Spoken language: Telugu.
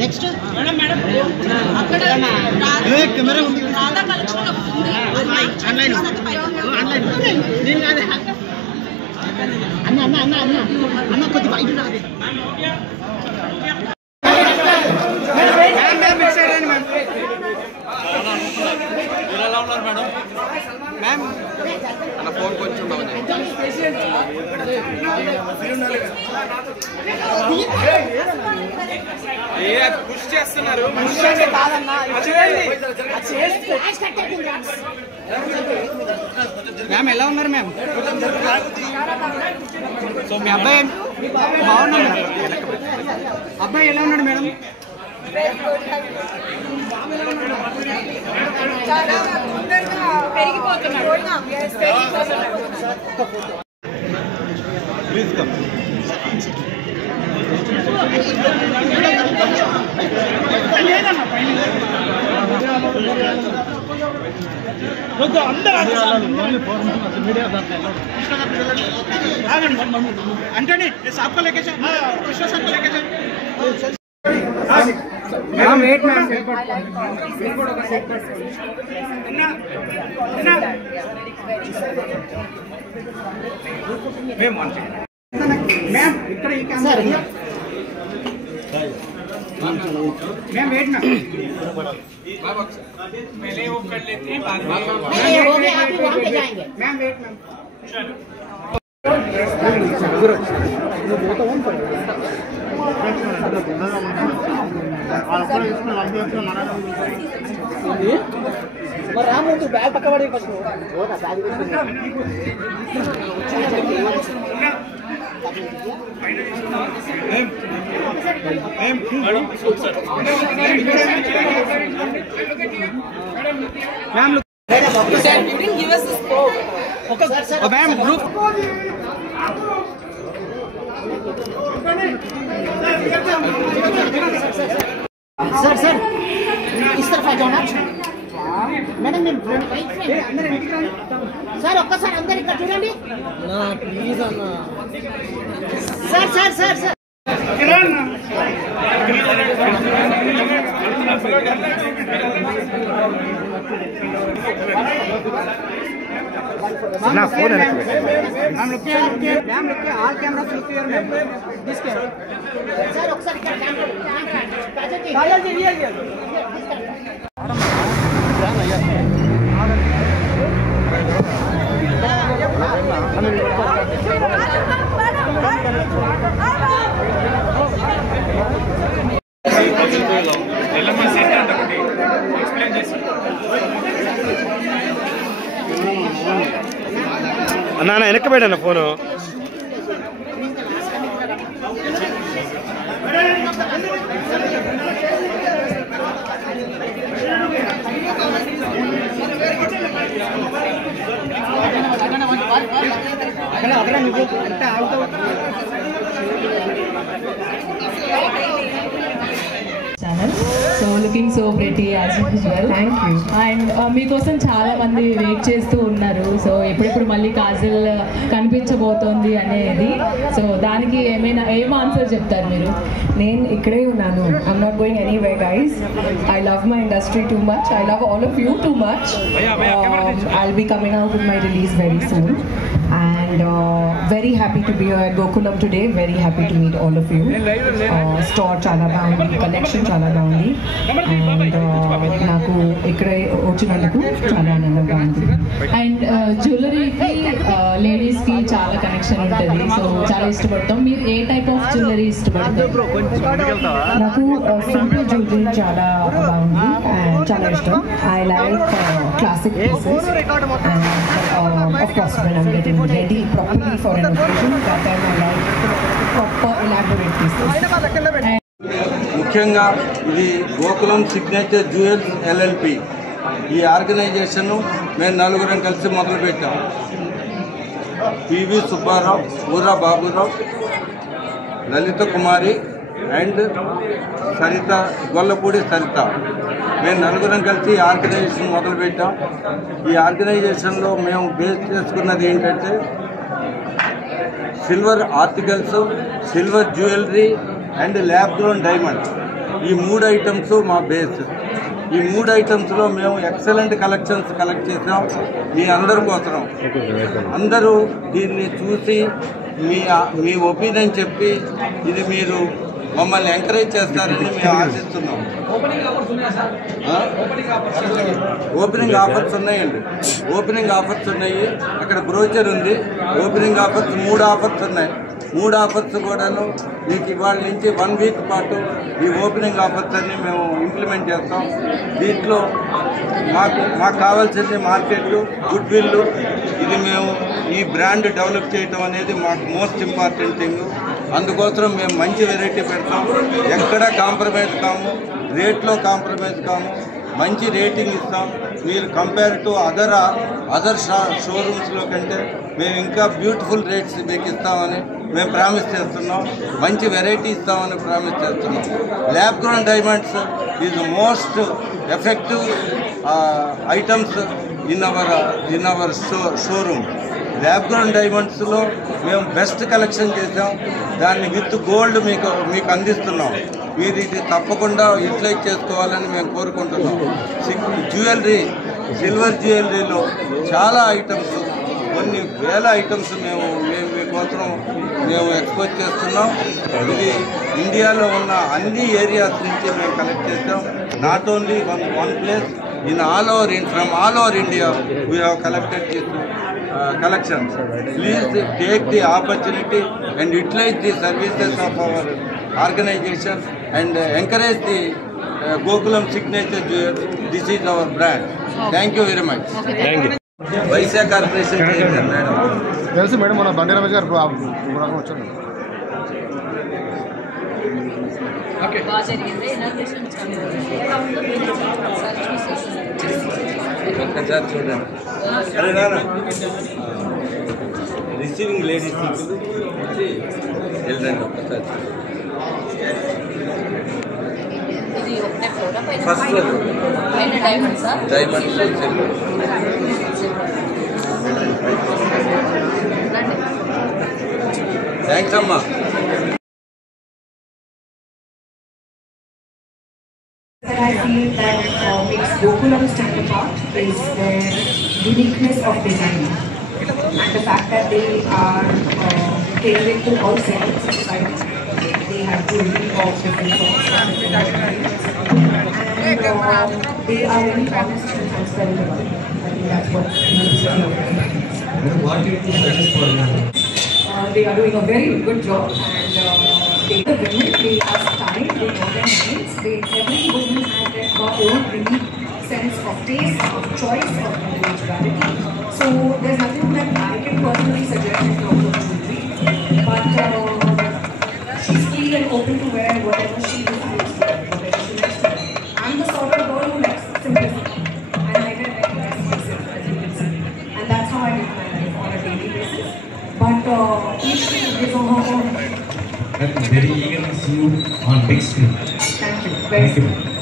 నెక్స్ట్ అన్న అన్న అన్న అన్న అన్న కొద్ది బయట రాదు ఎలా ఉన్నారు మేడం మ్యామ్ అన్న ఫోన్ కొంచెం పుష్ చేస్తున్నారు మ్యామ్ ఎలా ఉన్నారు మ్యామ్ సో మీ అబ్బాయి బాగున్నాడు అబ్బాయి ఎలా ఉన్నాడు మేడం చాలా తొందరగా పెరిగిపోతున్నాడు अंटनी आपको लेके विश्वास आपको लेके मैम वेट मैम मैम ఇక్కడ ఈ కెమెరా मैम वेट ना पहले वो कर लेते हैं बाद में हो गया आप वहां पे जाएंगे मैम वेट मैम మరి రాము తు బ్యాగ్ పక్కబడి ఫస్ట్ ఓదా bag ma'am You didn't give us the scope. Okay, sir. Ma'am group sir sir इस तरफ आ जाओ ना मैडम मैं सर ఒక్కసారి అందరూ ఇక్కడ చూడండి నా ప్లీజ్ అన్న सर सर सर सर ना फोन है ma'am look all camera switch here ma'am this camera sir ఒకసారి ఇక్కడ కెమెరా काजल जी रियल रियल అన్నా వెనక్కి పెట్టాను phone So looking so pretty as usual. Thank you. And మీకోసం చాలా మంది వెయిట్ చేస్తూ ఉన్నారు. సో ఎప్పుడెప్పుడు మళ్ళీ కాజల్ కనిపించబోతోంది అనేది. సో దానికి ఏం ఆన్సర్ చెప్తారు మీరు? నేను ఇక్కడే ఉన్నాను. I'm not going anywhere, guys. I love my industry too much. I love all of you too much. I'll be coming out with my release very soon. and very happy to be here at Gokulam today. Very happy to meet all of you. Store chala baundi, collection chala baundi, and naku ikkade vachinanduku chala anandanga undi. And జ్యువెలరీకి లేడీస్కి చాలా కనెక్షన్ ఉంటుంది, సో చాలా ఇష్టపడతాం. మీరు ఏ టైప్ ఆఫ్ జ్యువెలరీ ఇష్టపడతారు? నాకు సింపుల్ జ్యువెలరీ చాలా బాగుంది అండ్ చాలా ఇష్టం. I like classic pieces and of course when I'm getting ready properly for an occasion, that time I like proper elaborate pieces. ముఖ్యంగా ఇది గోకులం సిగ్నేచర్ జ్యువెల్స్ LLP ఈ ఆర్గనైజేషన్ మేము నలుగురం కలిసి మొదలుపెట్టాం. పివి సుబ్బారావు, ఊరా బాబురావు, లలిత కుమారి అండ్ సరిత, గొల్లపూడి సరిత, మేము నలుగురం కలిసి ఈ ఆర్గనైజేషన్ మొదలుపెట్టాం. ఈ ఆర్గనైజేషన్లో మేము బేస్ చేసుకున్నది ఏంటంటే silver articles, silver jewellery and lab grown diamonds. ఈ 3 ఐటమ్స్ మా బేస్. ఈ 3 ఐటమ్స్లో మేము ఎక్సలెంట్ కలెక్షన్స్ కలెక్ట్ చేసాం మీ అందరి కోసం. అందరూ దీన్ని చూసి మీ ఒపీనియన్ చెప్పి ఇది మీరు మమ్మల్ని ఎంకరేజ్ చేస్తారని మేము ఆశిస్తున్నాం. ఓపెనింగ్ ఆఫర్స్ ఉన్నాయండి. ఓపెనింగ్ ఆఫర్స్ ఉన్నాయి. అక్కడ బ్రోచర్ ఉంది. ఓపెనింగ్ ఆఫర్స్ 3 ఆఫర్స్ ఉన్నాయి. 3 ఆఫర్స్ కూడాను మీకు ఇవాళ నుంచి 1 వీక్ పాటు ఈ ఓపెనింగ్ ఆఫర్స్ అన్ని మేము ఇంప్లిమెంట్ చేస్తాం. దీంట్లో మాకు కావాల్సింది మార్కెట్, గుడ్ విల్. ఇది మేము ఈ బ్రాండ్ డెవలప్ చేయడం అనేది మాకు మోస్ట్ ఇంపార్టెంట్ థింగ్. అందుకోసం మేము మంచి వెరైటీ పెడతాం. ఎక్కడా కాంప్రమైజ్ కాము, రేట్లో కాంప్రమైజ్ కాము, మంచి రేటింగ్ ఇస్తాం. మీరు కంపేర్ టు అదర్ షోరూమ్స్లో కంటే మేము ఇంకా బ్యూటిఫుల్ రేట్స్ మీకు ఇస్తామని మేము ప్రామిస్ చేస్తున్నాం. మంచి వెరైటీ ఇస్తామని ప్రామిస్ చేస్తున్నాం. Lab grown diamonds is most effective items in our showroom. Lab grown డైమండ్స్లో మేము బెస్ట్ కలెక్షన్ చేసాం. దాన్ని విత్ గోల్డ్ మీకు అందిస్తున్నాం. మీరు ఇది తప్పకుండా యూటిలైజ్ చేసుకోవాలని మేము కోరుకుంటున్నాం. జ్యువెలరీ, సిల్వర్ జ్యువెలరీలో చాలా ఐటమ్స్, కొన్ని వేల ఐటమ్స్ మేము మీకోసం మేము ఎక్స్పోజ్ చేస్తున్నాం. ఇది ఇండియాలో ఉన్న అన్ని ఏరియాస్ నుంచి మేము కలెక్ట్ చేసాం. Not only one place, from all over India we have collected these collections. Please take the opportunity and utilize the services of our organization and encourage the Gokulam Signature Jewels. This is our brand. Thank you very much. Thank you. Vaisya Corporation Chairman Madam. తెలుసు మేడం, మన బండి రమేష్ గారు వచ్చారు. ఒక్కసారి చూడండి. అరే నాన్న, రిసీవింగ్ లేడీస్ వచ్చి వెళ్ళండి ఒక్కసారి. ఫస్ట్ ఫ్లోర్ డైమండ్స్, థ్యాంక్స్ అమ్మా. And I feel that makes Gokulam stand apart is their uniqueness of design and the fact that they are catering to all segments of society. They have jewelry of different sorts, and they are really honest and transparent about it. I think that's what makes it. What do you suggest for them? They are doing a very good job, and the women, they are styled, they know their names, every woman has their own unique sense of taste, of choice, of individuality. So there's nothing that I can personally suggest in terms of jewelry, but she's free and open to wear whatever she decides to wear, whatever she likes to wear. I'm the sort of girl who likes simplicity, and I can recognize myself, as you can see, and that's how I live my life on a daily basis. But each day is on her own. I'm very eager to see you on big screen. Thank you. Very soon.